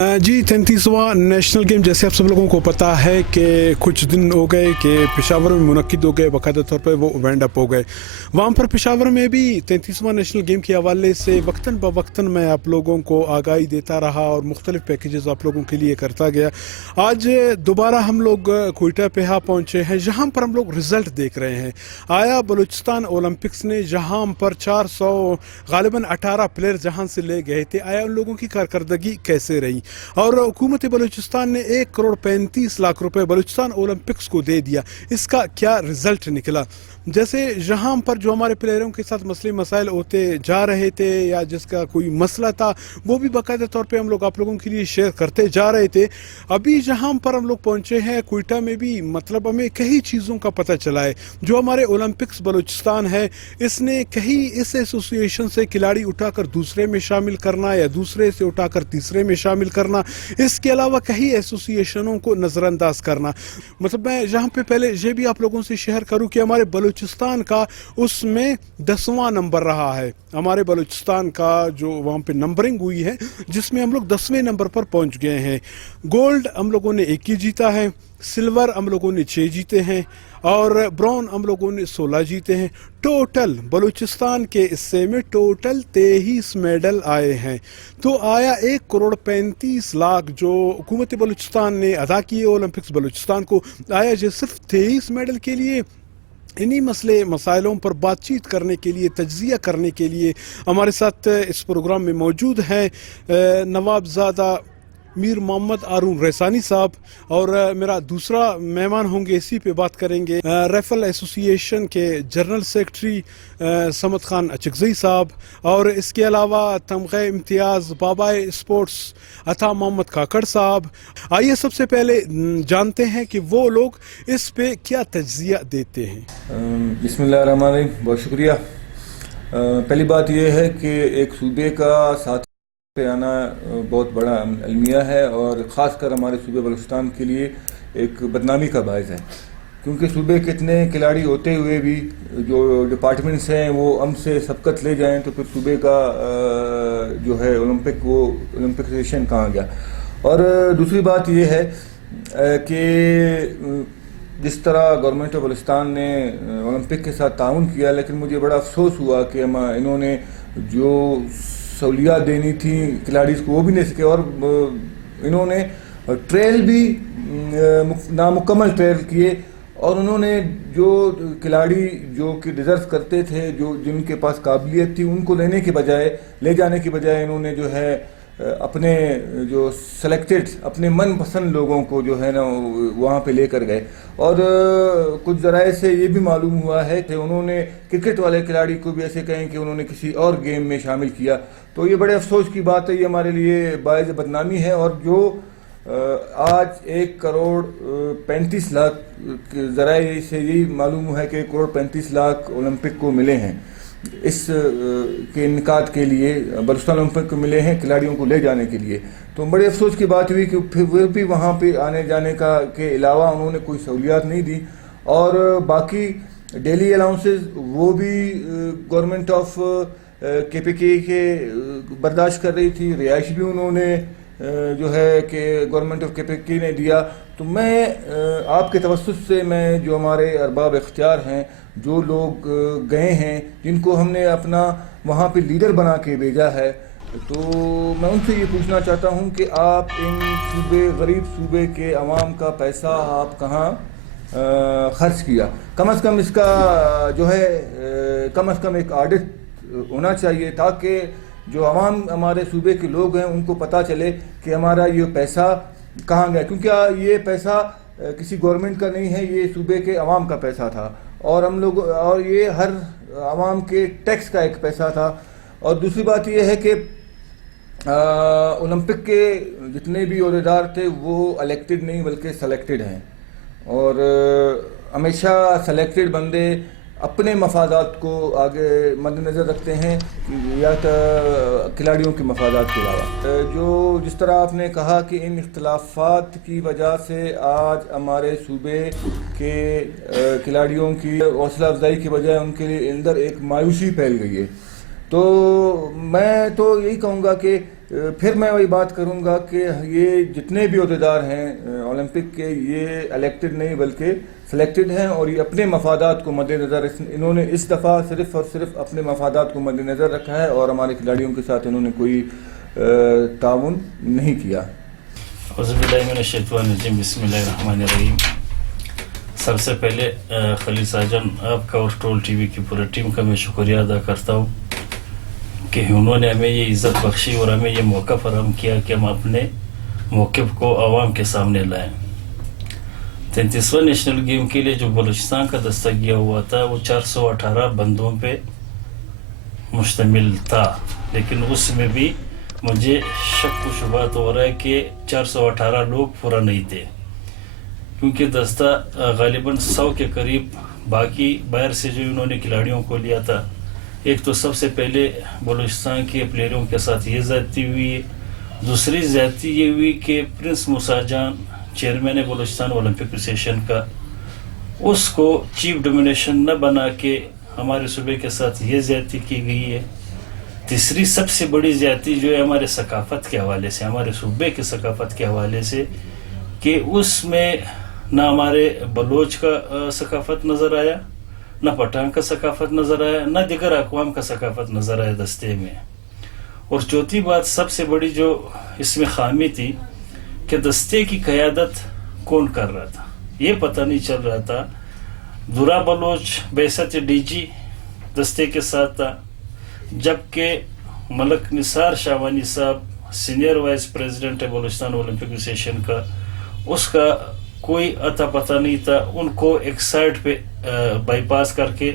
जी 33वां national game जैसे आप सब लोगों को पता है कि कुछ दिन हो गए कि पेशावर में मुनक्किद हो गए, बाकायदा तौर पर वो वाइंड अप हो गए। वहाँ पर पेशावर में भी 33वां नेशनल गेम के हवाले से वक्तन ब वक्तन मैं आप लोगों को आगाही देता रहा और मुख्तलिफ पैकेजेस आप लोगों के लिए करता गया। आज दोबारा हम लोग कोयटा पे पहुँचे हैं, जहाँ पर हम लोग रिज़ल्ट देख रहे हैं। आया बलूचिस्तान ओलंपिक्स ने जहाँ पर 400 गालिबन 18 प्लेयर जहाँ से ले गए थे, आया उन लोगों की कारकर्दगी कैसे रही और हुकूमत बलूचिस्तान ने 1 करोड़ 35 लाख रुपए बलूचिस्तान ओलंपिक्स को दे दिया। इसका क्या रिजल्ट निकला? जैसे जहाँ पर जो हमारे प्लेयरों के साथ मसले मसाइल होते जा रहे थे या जिसका कोई मसला था, वो भी बाकायदा तौर पे हम लोग आप लोगों के लिए शेयर करते जा रहे थे। अभी जहाँ पर हम लोग पहुँचे हैं कोयटा में भी मतलब हमें कई चीज़ों का पता चला है। जो हमारे ओलंपिक्स बलूचिस्तान है, इसने कहीं इस एसोसिएशन से खिलाड़ी उठाकर दूसरे में शामिल करना या दूसरे से उठाकर तीसरे में शामिल करना, इसके अलावा कई एसोसिएशनों को नज़रअंदाज करना। मतलब मैं जहाँ पे पहले ये भी आप लोगों से शेयर करूँ कि हमारे बलूचिस्तान का उसमें 10वां नंबर रहा है। हमारे बलूचिस्तान का जो वहाँ पे नंबरिंग हुई है, जिसमें हम लोग 10वें नंबर पर पहुँच गए हैं। गोल्ड हम लोगों ने 1 ही जीता है, सिल्वर हम लोगों ने 6 जीते हैं और ब्राउन हम लोगों ने 16 जीते हैं। टोटल बलूचिस्तान के हिस्से में टोटल 23 मेडल आए हैं। तो आया 1 करोड़ 35 लाख जो हुकूमत बलूचिस्तान ने अदा किए ओलंपिक्स बलूचिस्तान को, आया जो सिर्फ 23 मेडल के लिए। इन्हीं मसले मसाइलों पर बातचीत करने के लिए, तज्जिया करने के लिए हमारे साथ इस प्रोग्राम में मौजूद हैं नवाबजादा मीर मोहम्मद आरून रैसानी साहब और मेरा दूसरा मेहमान होंगे, इसी पे बात करेंगे राइफल एसोसिएशन के जनरल सेक्रेटरी समद खान अचकज़ई साहब और इसके अलावा तमग़े इम्तियाज़ बाबाए स्पोर्ट्स अता मोहम्मद काकड़ साहब। आइए सबसे पहले जानते हैं कि वो लोग इस पे क्या तज्जिया देते हैं। बिस्मिल्लाहिर्रहमानिर्रहीम, बहुत शुक्रिया। पहली बात यह है कि एक सूबे का साथ पे आना बहुत बड़ा अलमिया है और ख़ासकर हमारे सूबे बलूचिस्तान के लिए एक बदनामी का बायस है, क्योंकि सूबे के इतने खिलाड़ी होते हुए भी जो डिपार्टमेंट्स हैं वो हमसे सबकत ले जाएं तो फिर सूबे का जो है ओलंपिक सेशन कहाँ गया। और दूसरी बात ये है कि जिस तरह गवर्नमेंट ऑफ बलूचिस्तान ने ओलंपिक के साथ ताउन किया, लेकिन मुझे बड़ा अफसोस हुआ कि इन्होंने जो सहूलियात देनी थी खिलाड़ीज़ को वो भी नहीं सके और इन्होंने ट्रेल भी नामुकम्मल ट्रेल किए और उन्होंने जो खिलाड़ी जो कि डिज़र्व करते थे, जो जिनके पास काबिलियत थी, उनको ले जाने की बजाय इन्होंने जो है अपने जो सेलेक्टेड अपने मनपसंद लोगों को जो है ना वहाँ पे लेकर गए। और कुछ ज़राए से ये भी मालूम हुआ है कि उन्होंने क्रिकेट वाले खिलाड़ी को भी ऐसे कहें कि उन्होंने किसी और गेम में शामिल किया। तो ये बड़े अफसोस की बात है, ये हमारे लिए बायस बदनामी है। और जो आज 1 करोड़ 35 लाख ज़राए से यही मालूम है कि 1 करोड़ 35 लाख ओलंपिक को मिले हैं, इस के इनकाद के लिए बलूचिस्तान ओलंपिक को मिले हैं खिलाड़ियों को ले जाने के लिए। तो बड़े अफसोस की बात हुई कि फिर भी वहाँ पे आने जाने का के अलावा उन्होंने कोई सहूलियात नहीं दी और बाकी डेली अलाउंसेस वो भी गवर्नमेंट ऑफ KPK के बर्दाश्त कर रही थी, रिहाइश भी उन्होंने जो है कि गवर्नमेंट ऑफ KPK ने दिया। तो मैं आपके तवस्सुस से मैं जो हमारे अरबाब इख्तियार हैं, जो लोग गए हैं, जिनको हमने अपना वहाँ पे लीडर बना के भेजा है, तो मैं उनसे ये पूछना चाहता हूँ कि आप इन गरीब सूबे के अवाम का पैसा आप कहाँ खर्च किया। कम से कम इसका जो है कम से कम एक ऑडिट होना चाहिए ताकि जो अवाम हमारे सूबे के लोग हैं उनको पता चले कि हमारा ये पैसा कहाँ गया, क्योंकि ये पैसा किसी गवर्नमेंट का नहीं है, ये सूबे के अवाम का पैसा था और ये हर अवाम के टैक्स का एक पैसा था। और दूसरी बात ये है कि ओलंपिक के जितने भी ओहदेदार थे वो इलेक्टेड नहीं बल्कि सेलेक्टेड हैं और हमेशा सेलेक्टेड बंदे अपने मफादात को आगे मद्देनज़र रखते हैं या खिलाड़ियों के मफादात के अलावा। जो जिस तरह आपने कहा कि इन इख्तलाफात की वजह से आज हमारे सूबे के खिलाड़ियों की हौसला अफजाई की बजाय उनके लिए अंदर एक मायूसी फैल गई है, तो मैं तो यही कहूँगा कि پھر میں وہی بات کروں گا کہ یہ جتنے بھی عہدیدار ہیں اولمپک کے یہ الیکٹڈ نہیں بلکہ سلیکٹڈ ہیں اور یہ اپنے مفادات کو مد نظر انہوں نے اس دفعہ صرف اور صرف اپنے مفادات کو مد نظر رکھا ہے اور ہمارے کھلاڑیوں کے ساتھ انہوں نے کوئی تعاون نہیں کیا. اعوذ باللہ من الشیطان الرجیم بسم اللہ الرحمن الرحیم. سب سے پہلے خلیل ساجن آپ کا اور ٹول ٹی وی کی پورے ٹیم کا میں شکریہ ادا کرتا ہوں کہ انہوں نے ہمیں یہ عزت بخشی اور ہمیں یہ موقع فراہم کیا کہ ہم اپنے موقف کو عوام کے سامنے لائیں. 33واں نیشنل گیم کے لیے جو بلوچستان کا دستہ کیا ہوا تھا وہ 418 بندوں پہ مشتمل تھا، لیکن اس میں بھی مجھے شک و شبہات ہو رہا ہے کہ 418 لوگ پورا نہیں تھے، کیونکہ دستہ غالباً 100 کے قریب باقی باہر سے جو انہوں نے کھلاڑیوں کو لیا تھا. ایک تو سب سے پہلے بلوچستان کے پلیئروں کے ساتھ یہ زیادتی ہوئی ہے، دوسری زیادتی یہ ہوئی کہ پرنس موسیٰ جان چیئرمین بلوچستان اولمپک ایسوسیشن کا، اس کو چیف ڈومینیشن نہ بنا کے ہمارے صوبے کے ساتھ یہ زیادتی کی گئی ہے. تیسری سب سے بڑی زیادتی جو ہے ہمارے ثقافت کے حوالے سے، ہمارے صوبے کی ثقافت کے حوالے سے، کہ اس میں نہ ہمارے بلوچ کا ثقافت نظر آیا، نہ پٹھان کا ثقافت نظر آیا، نہ دیگر اقوام کا ثقافت نظر آیا دستے میں. اور چوتھی بات سب سے بڑی جو اس میں خامی تھی کہ دستے کی قیادت کون کر رہا تھا یہ پتہ نہیں چل رہا تھا. درا بلوچ بیست ڈی جی دستے کے ساتھ تھا، جبکہ ملک نثار شاوانی صاحب سینئر وائس پریزیڈنٹ ہے بلوچستان اولمپک ایسوسیشن کا، اس کا کوئی اتا پتہ نہیں تھا. ان کو ایک سائڈ پہ بائی پاس کر کے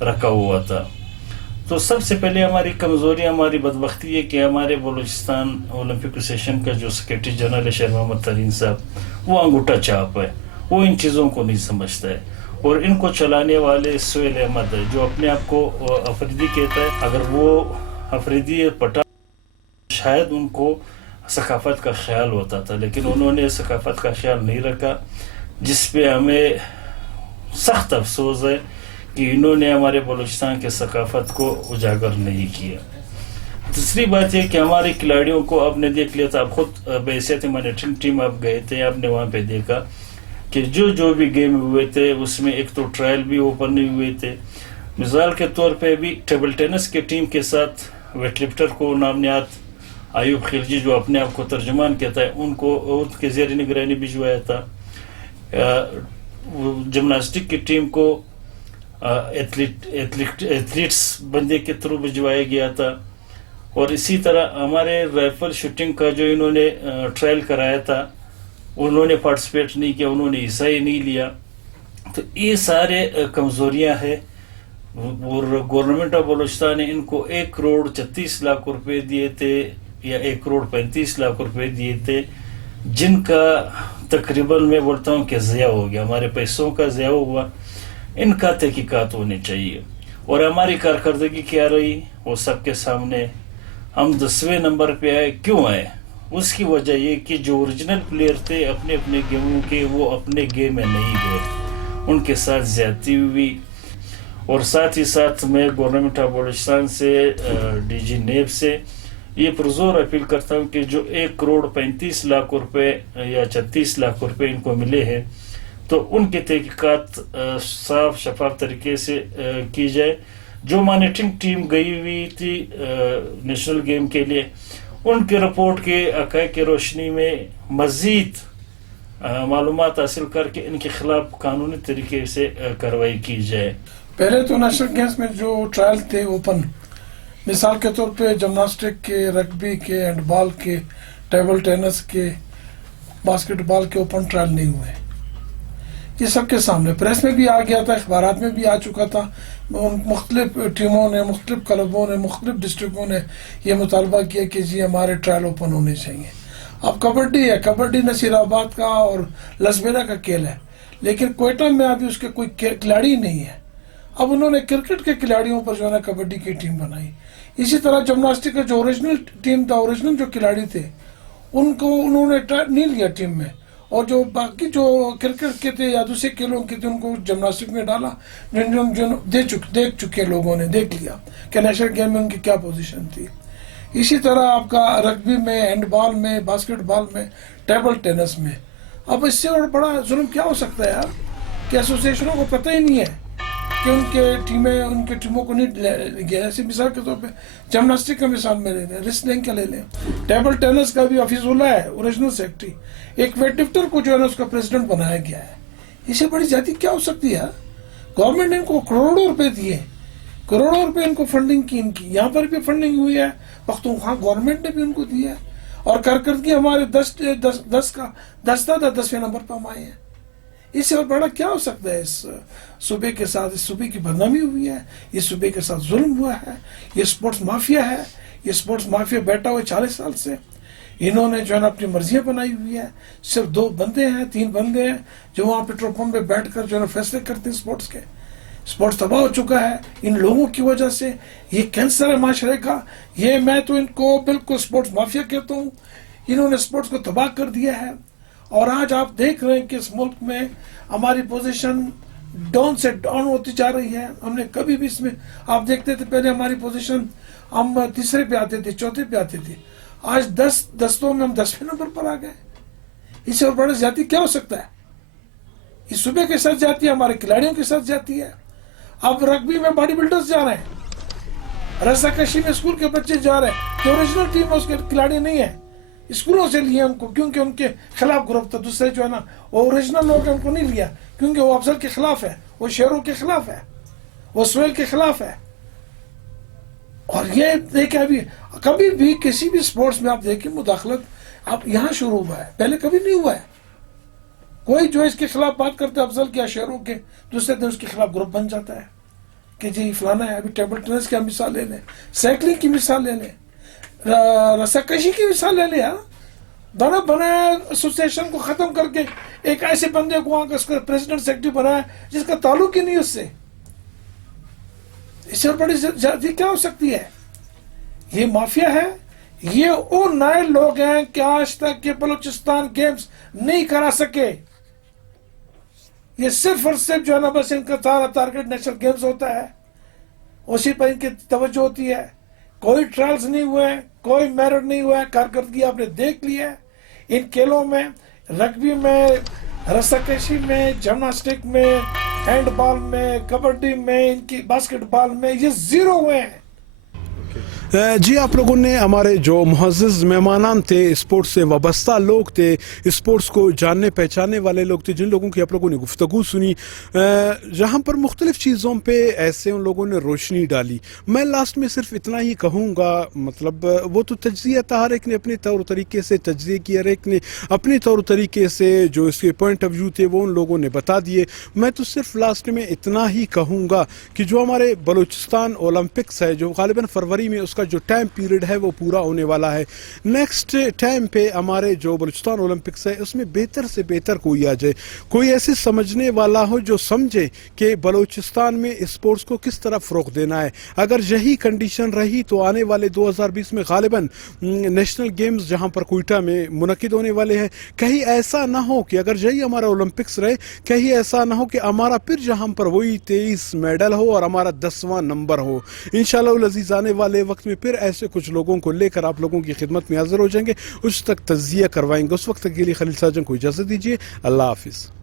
رکھا ہوا تھا. تو سب سے پہلے ہماری کمزوری، ہماری بدبختی ہے کہ ہمارے بلوچستان اولمپک ایسوسیشن کا جو سیکرٹری جنرل ہے شیر محمد ترین صاحب، وہ انگوٹھا چاپ ہے، وہ ان چیزوں کو نہیں سمجھتا ہے. اور ان کو چلانے والے سہیل احمد ہے جو اپنے آپ کو افریدی کہتا ہے. اگر وہ افریدی پٹا شاید ان کو ثقافت کا خیال ہوتا تھا، لیکن انہوں نے ثقافت کا خیال نہیں رکھا، جس پہ ہمیں سخت افسوس ہے کہ انہوں نے ہمارے بلوچستان کے ثقافت کو اجاگر نہیں کیا. دوسری بات یہ کہ ہمارے کھلاڑیوں کو آپ نے دیکھ لیا تھا، آپ خود بحیثیت مانیٹرنگ ٹیم آپ گئے تھے، آپ نے وہاں پہ دیکھا کہ جو بھی گیم ہوئے تھے اس میں ایک تو ٹرائل بھی اوپن نہیں ہوئے تھے. مثال کے طور پہ بھی ٹیبل ٹینس کے ٹیم کے ساتھ ویٹ لفٹر کو نامنیات ایوب خلجی جو اپنے آپ کو ترجمان کہتا ہے، ان کو ان کے زیر نگرانی بھجوایا تھا. جمناسٹک کی ٹیم کو ایتھلیٹس بندے کے تھرو بھجوایا گیا تھا. اور اسی طرح ہمارے رائفل شوٹنگ کا جو انہوں نے ٹرائل کرایا تھا انہوں نے پارٹیسپیٹ نہیں کیا، انہوں نے حصہ ہی نہیں لیا. تو یہ سارے کمزوریاں ہیں. اور گورنمنٹ آف بلوچستان نے ان کو 1 کروڑ 36 لاکھ روپے دیے تھے یا 1 کروڑ 35 لاکھ روپے دیے تھے، جن کا تقریباً میں بولتا ہوں کہ ضیاع ہو گیا، ہمارے پیسوں کا ضیاع ہوا. ان کا تحقیقات ہونے چاہیے. اور ہماری کارکردگی کیا رہی وہ سب کے سامنے. ہم 10ویں نمبر پہ آئے. کیوں آئے؟ اس کی وجہ یہ کہ جو اوریجنل پلیئر تھے اپنے اپنے گیموں کے، وہ اپنے گیم میں نہیں گئے، ان کے ساتھ زیادتی ہوئی. اور ساتھ ہی ساتھ میں گورنمنٹ آف بلوچستان سے ڈی جی نیب سے یہ پرزور اپیل کرتا ہوں کہ جو 1 کروڑ 35 لاکھ روپے یا 36 لاکھ روپے ان کو ملے ہیں تو ان کی تحقیقات صاف شفاف طریقے سے کی جائے. جو مانیٹرنگ ٹیم گئی ہوئی تھی نیشنل گیم کے لیے، ان کے رپورٹ کے حقائق کی روشنی میں مزید معلومات حاصل کر کے ان کے خلاف قانونی طریقے سے کارروائی کی جائے. پہلے تو نیشنل گیمز میں جو ٹرائل تھے اوپن، مثال کے طور پہ جمناسٹک کے، رگبی کے، ہینڈ بال کے، ٹیبل ٹینس کے، باسکٹ بال کے اوپن ٹرائل نہیں ہوئے. یہ سب کے سامنے پریس میں بھی آ گیا تھا، اخبارات میں بھی آ چکا تھا. مختلف ٹیموں نے، مختلف کلبوں نے، مختلف ڈسٹرکوں نے یہ مطالبہ کیا کہ جی ہمارے ٹرائل اوپن ہونے چاہیے. اب کبڈی ہے، کبڈی نصیر آباد کا اور لسبیرا کا کھیل ہے، لیکن کوئٹہ میں ابھی اس کے کوئی کھلاڑی نہیں ہے. اب انہوں نے کرکٹ کے کھلاڑیوں پر جو ہے نا کبڈی کی ٹیم بنائی. اسی طرح جمناسٹک کا جو اوریجنل ٹیم تھا، اوریجنل جو کھلاڑی تھے ان کو انہوں نے نہیں لیا ٹیم میں، اور جو باقی جو کرکٹ کے تھے یا دوسرے کھیلوں کے تھے ان کو جمناسٹک میں ڈالا. دیکھ چکے لوگوں نے دیکھ لیا کہ نیشنل گیم میں ان کی کیا پوزیشن تھی. इसी तरह आपका रग्बी में, हैंडबॉल में, बास्केटबॉल में, टेबल टेनिस में। अब इससे और बड़ा जुल्म क्या हो सकता है यार, कि एसोसिएशनों को पता ही नहीं है कि उनके टीमों को नहीं गया। ऐसे मिसाल के तौर पे जिमनास्टिक का मिसाल में ले लें, रेसलिंग का ले लें, टेबल टेनिस का भी हफीजुल्लाह है ओरिजिनल सेक्रेटरी, एक वेटलिफ्टर को जो है ना उसका प्रेसिडेंट बनाया गया है। इससे बड़ी जाति क्या हो सकती है? गवर्नमेंट ने इनको करोड़ों रुपए दिए, करोड़ों रुपए इनको फंडिंग की इनकी, यहाँ पर भी फंडिंग हुई है, पख्तूनख्वा गवर्नमेंट ने भी उनको दिया है, और कारकर्दगी हमारे 10वें नंबर पर हम आए हैं। इससे और बड़ा क्या हो सकता है? इस सूबे के साथ, इस सूबे की बदनामी हुई है, इस सूबे के साथ जुल्म हुआ है, ये स्पोर्ट्स माफिया है, ये स्पोर्ट्स माफिया बैठा हुआ 40 साल से, इन्होंने जो है ना अपनी मर्जियां बनाई हुई है। सिर्फ 2 बंदे हैं, 3 बंदे हैं जो वहाँ पेट्रोल पंप पे बैठकर जो है ना फैसले करते हैं स्पोर्ट्स के। स्पोर्ट्स तबाह हो चुका है इन लोगों की वजह से, ये कैंसर है माशरे का। ये मैं तो इनको बिल्कुल स्पोर्ट्स माफिया कहता हूँ, इन्होंने स्पोर्ट्स को तबाह कर दिया है। और आज आप देख रहे हैं कि इस मुल्क में हमारी पोजीशन डाउन से डाउन होती जा रही है। हमने कभी भी इसमें, आप देखते थे पहले हमारी पोजीशन, हम तीसरे पे आते थे, चौथे पे आते थे, आज 10 दस्तों में हम 10वें नंबर पर आ गए। इससे और बड़ा जाति क्या हो सकता है? इस सूबे के साथ जाती है, हमारे खिलाड़ियों के साथ जाती है। अब रग्बी में बॉडी बिल्डर्स जा रहे हैं, रस्साकशी में स्कूल के बच्चे जा रहे हैं, जो ओरिजिनल टीम में उसके खिलाड़ी नहीं है, स्कूलों से लिए उनको, क्योंकि उनके खिलाफ ग्रुप था। दूसरे जो है ना वो ओरिजिनल लोग उनको नहीं लिया, क्योंकि वो अफजल के खिलाफ है, वो शेरों के खिलाफ है, वो सोहेल के खिलाफ है। और ये देखिए, अभी कभी भी किसी भी स्पोर्ट्स में आप देखिए मुदाखलत आप यहाँ शुरू हुआ है, पहले कभी नहीं हुआ है। कोई जो इसके खिलाफ बात करते है अफजल के या शेरों के, दूसरे दिन उसके खिलाफ ग्रुप बन जाता है कि जी फलाना है। अभी टेबल टेनिस की मिसाल ले लें, साइकिलिंग की मिसाल ले लें, रस्साकशी की मिसाल ले लिया। दोनों बनाया एसोसिएशन को खत्म करके एक ऐसे बंदे को वहां का प्रेसिडेंट सेक्रेटरी बनाया जिसका ताल्लुक ही नहीं उससे। इससे और बड़ी जाति क्या हो सकती है? ये माफिया है। ये वो नए लोग हैं कि आज तक के बलूचिस्तान गेम्स नहीं करा सके। ये सिर्फ और सिर्फ जो है ना बस इनका सारा टारगेट नेशनल गेम्स होता है, उसी पर इनकी तवज्जो होती है। कोई ट्रायल्स नहीं हुए, कोई मेरिट नहीं हुआ है, कारकर्दगी आपने देख ली है इन खेलों में, रग्बी में, रस्साकशी में, जिमनास्टिक में, हैंडबॉल में, कबड्डी में, इनकी बास्केटबॉल में, ये 0 हुए हैं। जी, आप लोगों ने हमारे जो मुअज़्ज़िज़ मेहमानान थे, स्पोर्ट्स से वाबस्ता लोग थे, स्पोर्ट्स को जानने पहचानने वाले लोग थे, जिन लोगों की आप लोगों ने गुफ्तगू सुनी, जहाँ पर मुख्तलिफ़ चीज़ों पे ऐसे उन लोगों ने रोशनी डाली। मैं लास्ट में सिर्फ इतना ही कहूँगा, मतलब वो तो तज्ज़िया था, हर एक ने अपने तौर तरीके से तज्ज़िये किए, हर एक ने अपने तौर तरीके से जो इसके पॉइंट ऑफ व्यू थे वो उन लोगों ने बता दिए। मैं तो सिर्फ लास्ट में इतना ही कहूँगा कि जो हमारे बलूचिस्तान ओलंपिक्स है, जो ग़ालिबन फरवरी में उसका जो टाइम पीरियड है वो पूरा होने वाला है, नेक्स्ट टाइम पे हमारे जो बलूचिस्तान ओलंपिक्स है उसमें बेहतर से बेहतर कोई आ जाए, कोई ऐसे समझने वाला हो जो समझे कि बलूचिस्तान में स्पोर्ट्स को किस तरह फ़रोग़ देना है। अगर यही कंडीशन रही तो आने वाले 2020 में ग़ालिबन नेशनल गेम्स जहाँ पर कोयटा में मुनक़िद होने वाले हैं, कहीं ऐसा ना हो कि अगर यही हमारा ओलंपिक्स रहे, कहीं ऐसा ना हो कि हमारा फिर जहाँ पर वही 23 मेडल हो और हमारा 10वां नंबर हो। इंशाअल्लाह अज़ीज़ आने वाले वक्त में फिर ऐसे कुछ लोगों को लेकर आप लोगों की खिदमत में हाज़िर हो जाएंगे, उस तक तज़किया करवाएंगे। उस वक्त के लिए खलील साजन को इजाज़त दीजिए। अल्लाह हाफ़िज़।